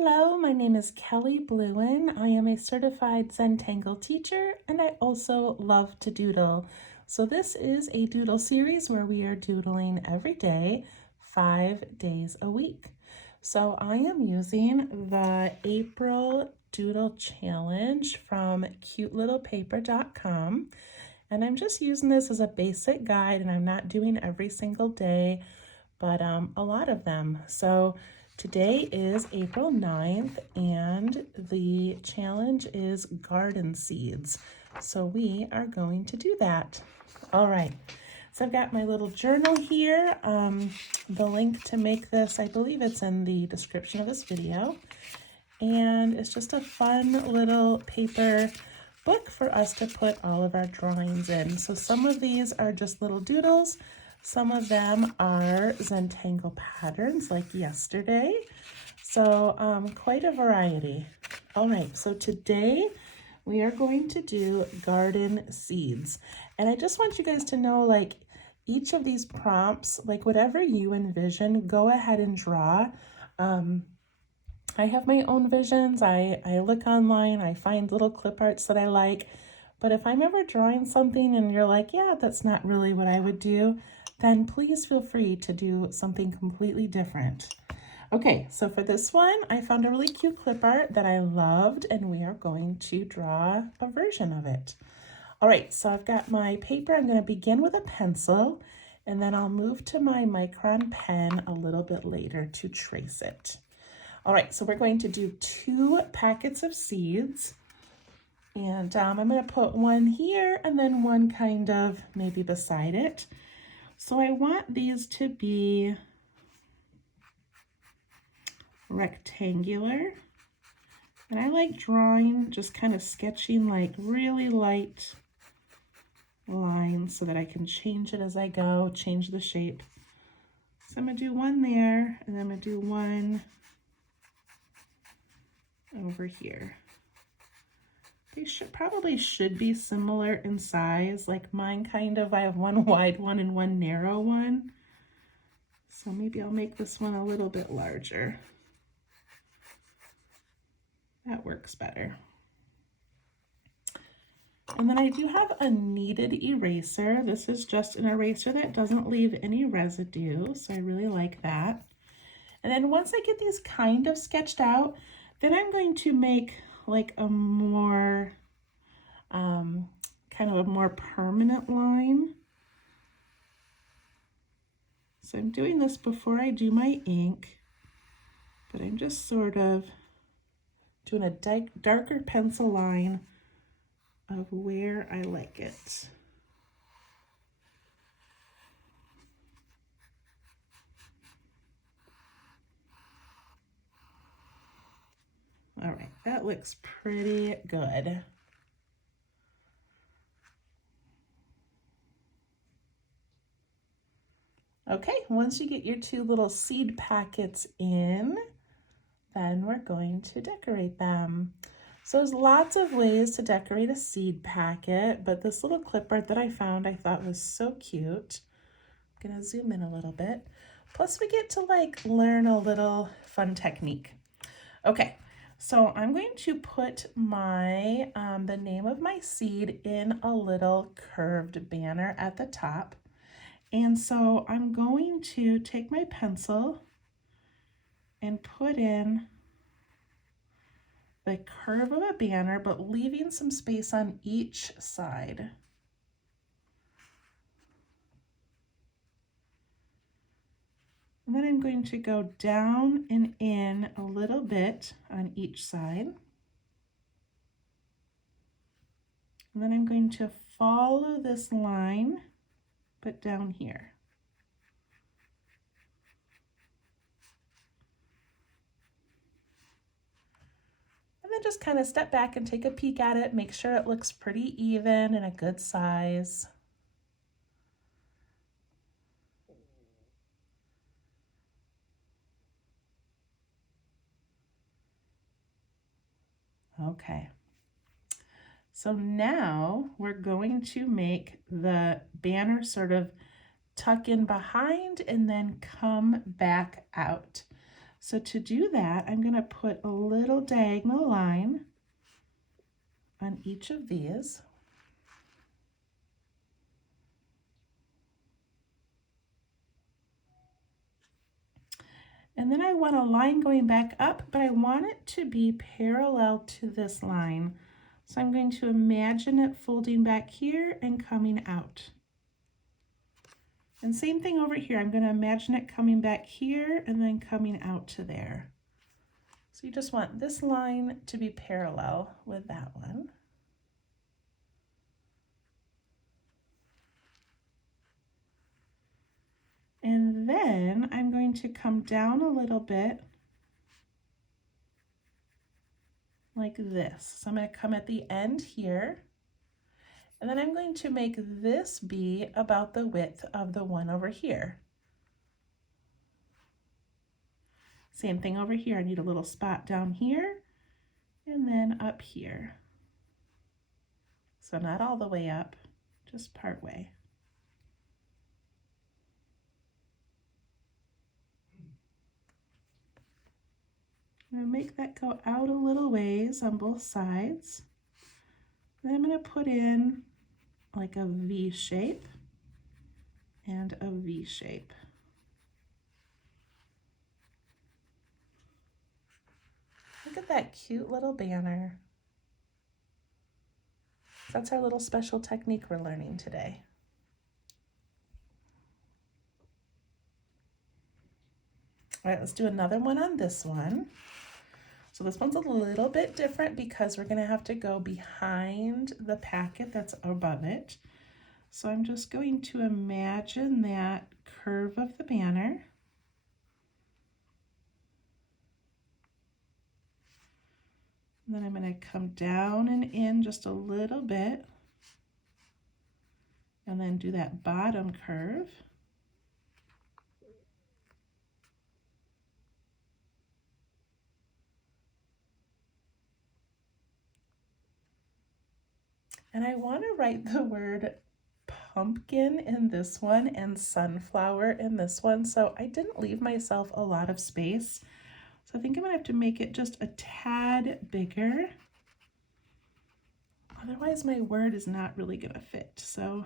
Hello, my name is Kelly Bluen. I am a certified Zentangle teacher and I also love to doodle. So this is a doodle series where we are doodling every day, 5 days a week. So I am using the April Doodle Challenge from cutelittlepaper.com, and I'm just using this as a basic guide, and I'm not doing every single day, but a lot of them. So today is April 9th and the challenge is garden seeds. So we are going to do that. All right, so I've got my little journal here. The link to make this, I believe it's in the description of this video. And it's just a fun little paper book for us to put all of our drawings in. So some of these are just little doodles. Some of them are Zentangle patterns like yesterday. So quite a variety. All right, so today we are going to do garden seeds. And I just want you guys to know, like, each of these prompts, like whatever you envision, go ahead and draw. I have my own visions. I look online, I find little clip arts that I like. But if I'm ever drawing something and you're like, yeah, that's not really what I would do, then please feel free to do something completely different. Okay, so for this one, I found a really cute clip art that I loved, and we are going to draw a version of it. All right, so I've got my paper. I'm going to begin with a pencil, and then I'll move to my Micron pen a little bit later to trace it. All right, so we're going to do 2 packets of seeds. And I'm going to put one here and then one kind of maybe beside it. So I want these to be rectangular. And I like drawing, just kind of sketching like really light lines so that I can change it as I go, change the shape. So I'm going to do one there, and then I'm going to do one over here. They probably should be similar in size, like mine kind of. I have one wide one and one narrow one. So maybe I'll make this one a little bit larger. That works better. And then I do have a kneaded eraser. This is just an eraser that doesn't leave any residue, so I really like that. And then once I get these kind of sketched out, then I'm going to make like a more, kind of a more permanent line. So I'm doing this before I do my ink, but I'm just sort of doing a darker pencil line of where I like it. All right, that looks pretty good. Okay, once you get your 2 little seed packets in, then we're going to decorate them. So there's lots of ways to decorate a seed packet, but this little clip art that I found I thought was so cute. I'm gonna zoom in a little bit. Plus we get to like learn a little fun technique. Okay, so I'm going to put my, the name of my seed in a little curved banner at the top. And so I'm going to take my pencil and put in the curve of a banner, but leaving some space on each side. And then I'm going to go down and in a little bit on each side. And then I'm going to follow this line, but down here. And then just kind of step back and take a peek at it, make sure it looks pretty even and a good size. Okay. So now we're going to make the banner sort of tuck in behind and then come back out. So to do that, I'm going to put a little diagonal line on each of these. And then I want a line going back up, but I want it to be parallel to this line. So I'm going to imagine it folding back here and coming out. And same thing over here. I'm going to imagine it coming back here and then coming out to there. So you just want this line to be parallel with that one. And then I'm going to come down a little bit like this. So I'm going to come at the end here, and then I'm going to make this be about the width of the one over here. Same thing over here. I need a little spot down here and then up here. So not all the way up, just part way. I'm going to make that go out a little ways on both sides. Then I'm going to put in like a V shape and a V shape. Look at that cute little banner. That's our little special technique we're learning today. All right, let's do another one on this one. So this one's a little bit different because we're going to have to go behind the packet that's above it. So I'm just going to imagine that curve of the banner. And then I'm going to come down and in just a little bit and then do that bottom curve. And I want to write the word pumpkin in this one and sunflower in this one, so I didn't leave myself a lot of space. So I think I'm going to have to make it just a tad bigger. Otherwise my word is not really going to fit. So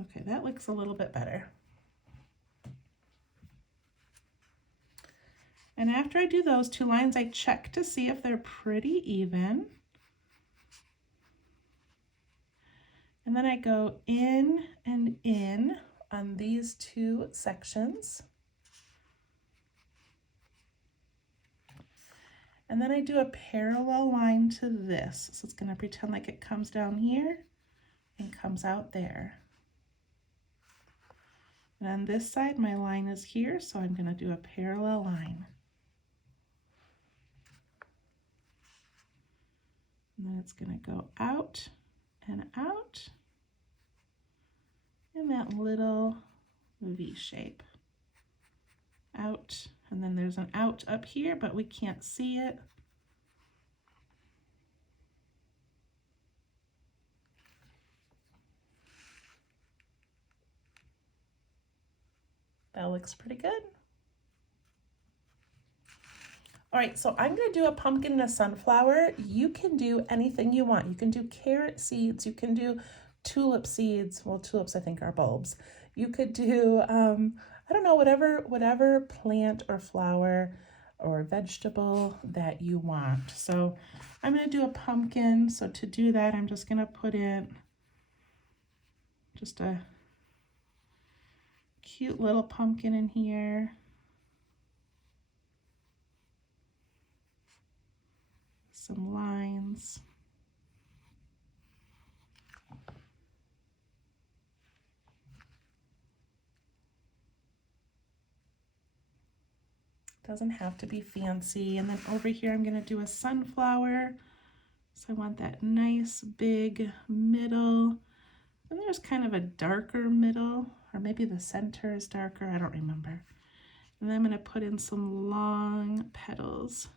okay, that looks a little bit better. And after I do those two lines, I check to see if they're pretty even. And then I go in and in on these two sections. And then I do a parallel line to this. So it's going to pretend like it comes down here and comes out there. And on this side, my line is here, so I'm going to do a parallel line. And then it's going to go out and out in that little V shape. Out, and then there's an out up here, but we can't see it. That looks pretty good. All right, so I'm going to do a pumpkin and a sunflower. You can do anything you want. You can do carrot seeds. You can do tulip seeds. Well, tulips I think are bulbs. You could do, I don't know, whatever plant or flower or vegetable that you want. So I'm going to do a pumpkin. So to do that, I'm just going to put in just a cute little pumpkin in here. Some lines. Doesn't have to be fancy. And then over here I'm going to do a sunflower. So I want that nice big middle. And there's kind of a darker middle, or maybe the center is darker, I don't remember. And then I'm going to put in some long petals.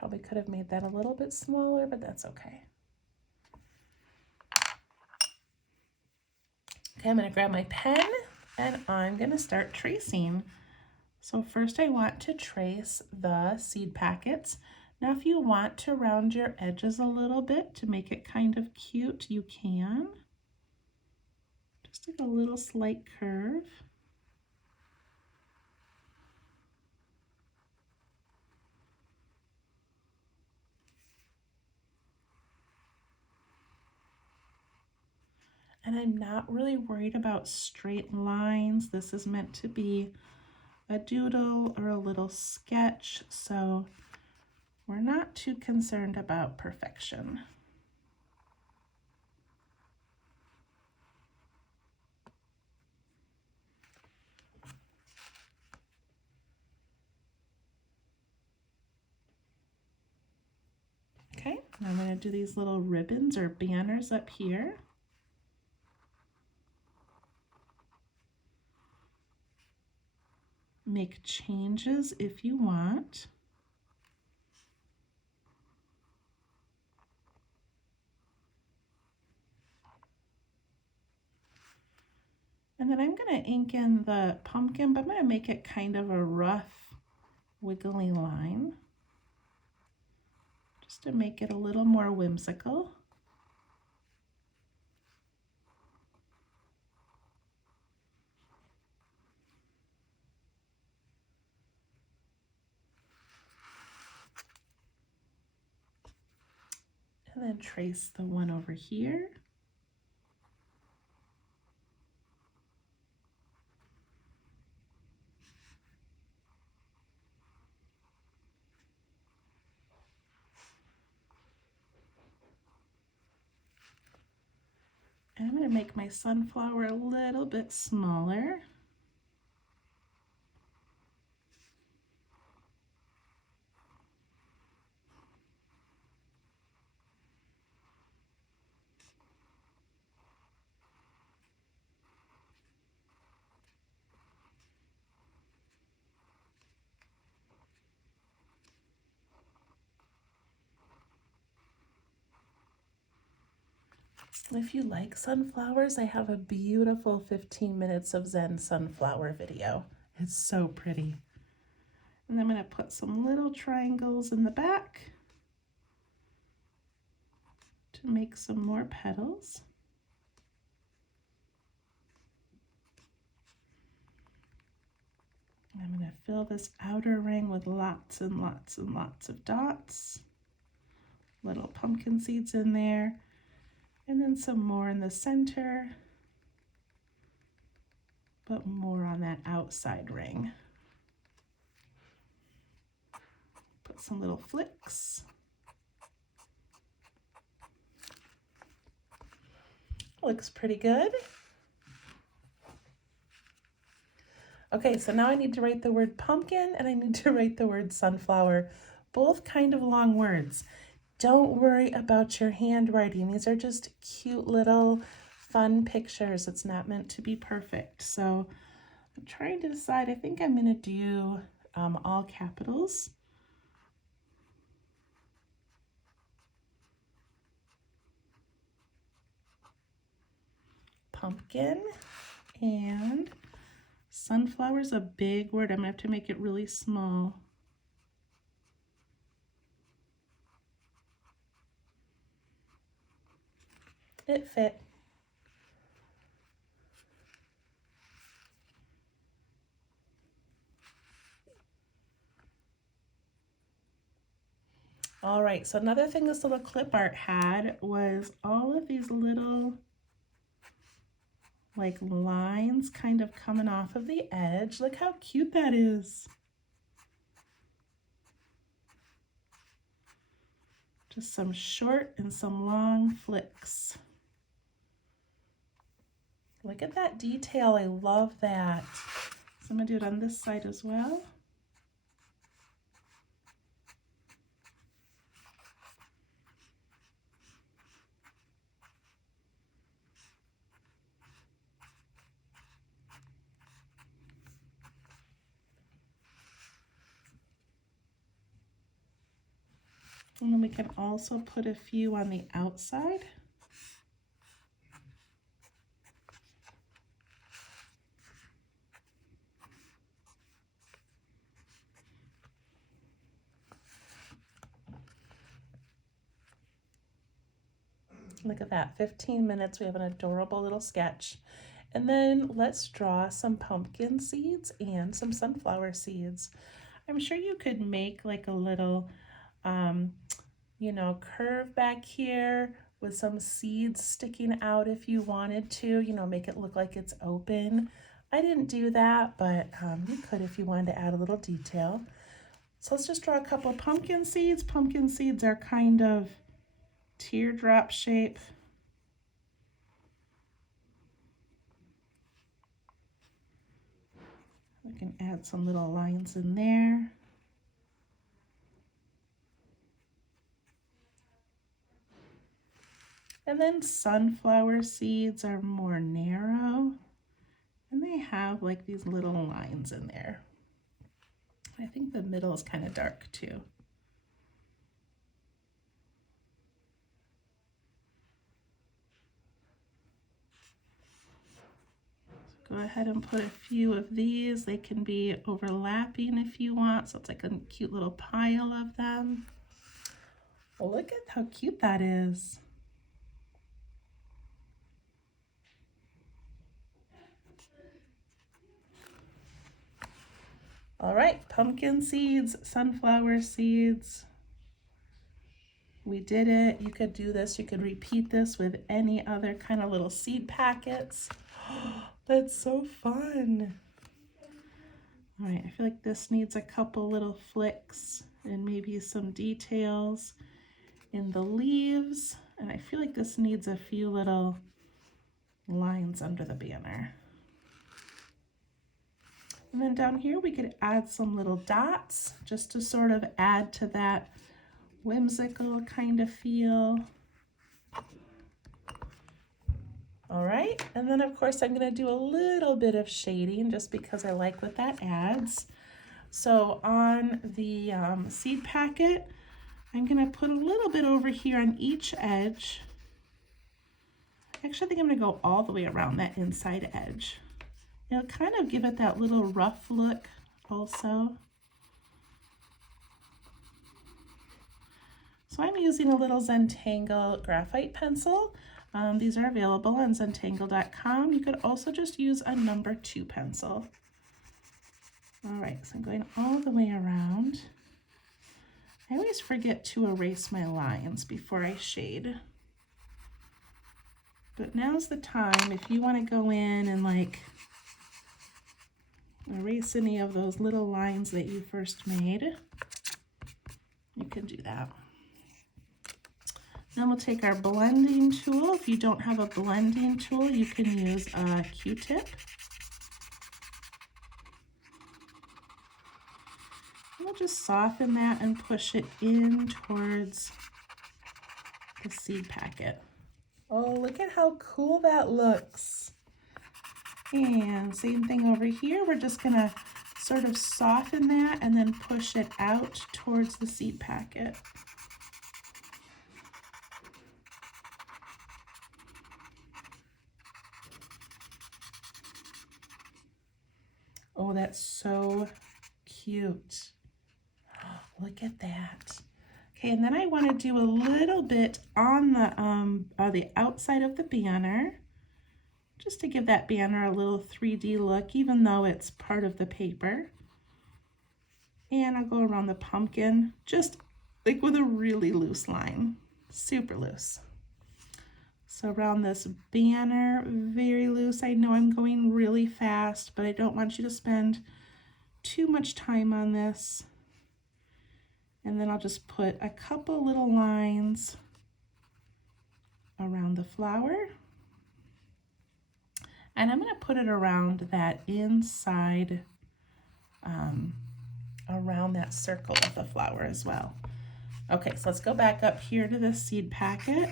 probably could have made that a little bit smaller, but that's okay. Okay, I'm gonna grab my pen and I'm gonna start tracing. So first I want to trace the seed packets. Now if you want to round your edges a little bit to make it kind of cute, you can. Just like a little slight curve. And I'm not really worried about straight lines. This is meant to be a doodle or a little sketch, so we're not too concerned about perfection. Okay, I'm going to do these little ribbons or banners up here. Make changes if you want. And then I'm going to ink in the pumpkin, but I'm going to make it kind of a rough, wiggly line, just to make it a little more whimsical. And then trace the one over here. And I'm going to make my sunflower a little bit smaller. If you like sunflowers, I have a beautiful 15 minutes of Zen sunflower video. It's so pretty. And I'm going to put some little triangles in the back to make some more petals. I'm going to fill this outer ring with lots and lots and lots of dots. Little pumpkin seeds in there. And then some more in the center, but more on that outside ring. Put some little flicks. Looks pretty good. Okay, so now I need to write the word pumpkin and I need to write the word sunflower, both kind of long words. Don't worry about your handwriting. These are just cute little fun pictures. It's not meant to be perfect. So I'm trying to decide. I think I'm going to do all capitals. Pumpkin and sunflower's a big word. I'm going to have to make it really small. It fit. All right, so another thing this little clip art had was all of these little like lines kind of coming off of the edge. Look how cute that is. Just some short and some long flicks. Look at that detail, I love that. So I'm gonna do it on this side as well. And then we can also put a few on the outside. Look at that, 15 minutes, we have an adorable little sketch. And then let's draw some pumpkin seeds and some sunflower seeds. I'm sure you could make like a little, you know, curve back here with some seeds sticking out if you wanted to, you know, make it look like it's open. I didn't do that, but you could if you wanted to add a little detail. So let's just draw a couple pumpkin seeds. Pumpkin seeds are kind of teardrop shape. We can add some little lines in there. And then sunflower seeds are more narrow, and they have like these little lines in there. I think the middle is kind of dark too. Go ahead and put a few of these. They can be overlapping if you want, so it's like a cute little pile of them. Well, look at how cute that is. All right, pumpkin seeds, sunflower seeds. We did it. You could do this. You could repeat this with any other kind of little seed packets. That's so fun. All right, I feel like this needs a couple little flicks and maybe some details in the leaves. And I feel like this needs a few little lines under the banner. And then down here we could add some little dots just to sort of add to that whimsical kind of feel. All right, and then of course I'm gonna do a little bit of shading just because I like what that adds. So on the seed packet, I'm gonna put a little bit over here on each edge. Actually, I think I'm gonna go all the way around that inside edge. It'll kind of give it that little rough look also. So I'm using a little Zentangle graphite pencil. These are available on Zentangle.com. You could also just use a number 2 pencil. All right, so I'm going all the way around. I always forget to erase my lines before I shade. But now's the time if you want to go in and like erase any of those little lines that you first made, you can do that. Then we'll take our blending tool. If you don't have a blending tool, you can use a Q-tip. We'll just soften that and push it in towards the seed packet. Oh, look at how cool that looks. And same thing over here. We're just gonna sort of soften that and then push it out towards the seed packet. Oh, that's so cute. Look at that. Okay, and then I want to do a little bit on the outside of the banner, just to give that banner a little 3D look, even though it's part of the paper. And I'll go around the pumpkin, just like with a really loose line, super loose. So around this banner, very loose. I know I'm going really fast, but I don't want you to spend too much time on this. And then I'll just put a couple little lines around the flower. And I'm going to put it around that inside, around that circle of the flower as well. Okay, so let's go back up here to the seed packet.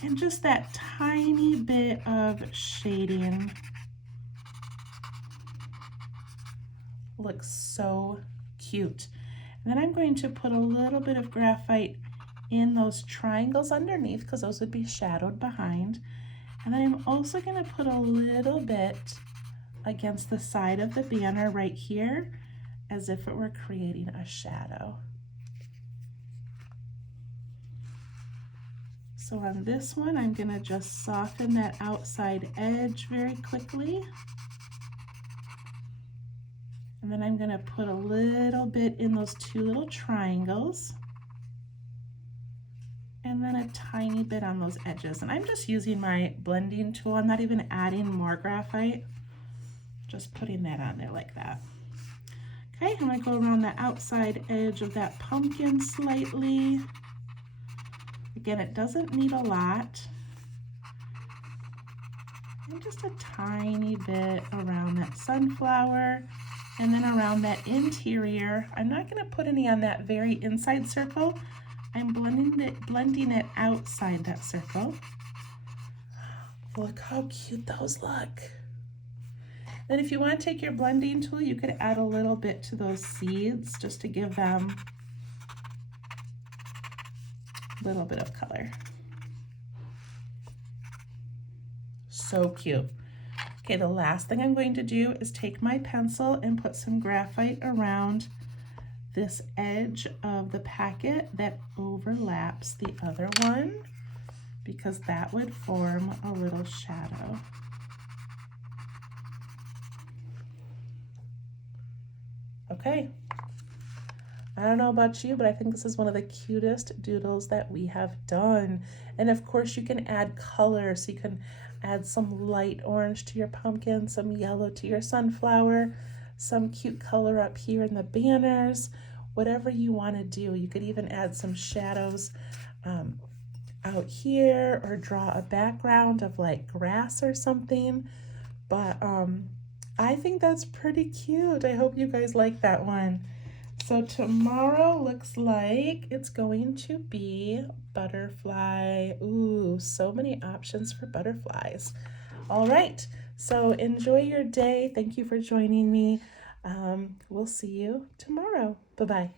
And just that tiny bit of shading looks so cute. And then I'm going to put a little bit of graphite in those triangles underneath because those would be shadowed behind. And then I'm also going to put a little bit against the side of the banner right here as if it were creating a shadow. So on this one, I'm going to just soften that outside edge very quickly. And then I'm going to put a little bit in those two little triangles. And then a tiny bit on those edges. And I'm just using my blending tool. I'm not even adding more graphite. Just putting that on there like that. Okay, I'm going to go around the outside edge of that pumpkin slightly. Again, it doesn't need a lot. And just a tiny bit around that sunflower. And then around that interior. I'm not going to put any on that very inside circle. I'm blending it outside that circle. Look how cute those look. Then if you want to take your blending tool, you could add a little bit to those seeds just to give them a little bit of color. So cute. Okay, the last thing I'm going to do is take my pencil and put some graphite around this edge of the packet that overlaps the other one, because that would form a little shadow. Okay, I don't know about you, but I think this is one of the cutest doodles that we have done. And of course you can add color, so you can add some light orange to your pumpkin, some yellow to your sunflower, some cute color up here in the banners, whatever you want to do. You could even add some shadows out here, or draw a background of like grass or something. But I think that's pretty cute. I hope you guys like that one. So tomorrow looks like it's going to be butterfly. Ooh, so many options for butterflies. All right, so enjoy your day. Thank you for joining me. We'll see you tomorrow. Bye-bye.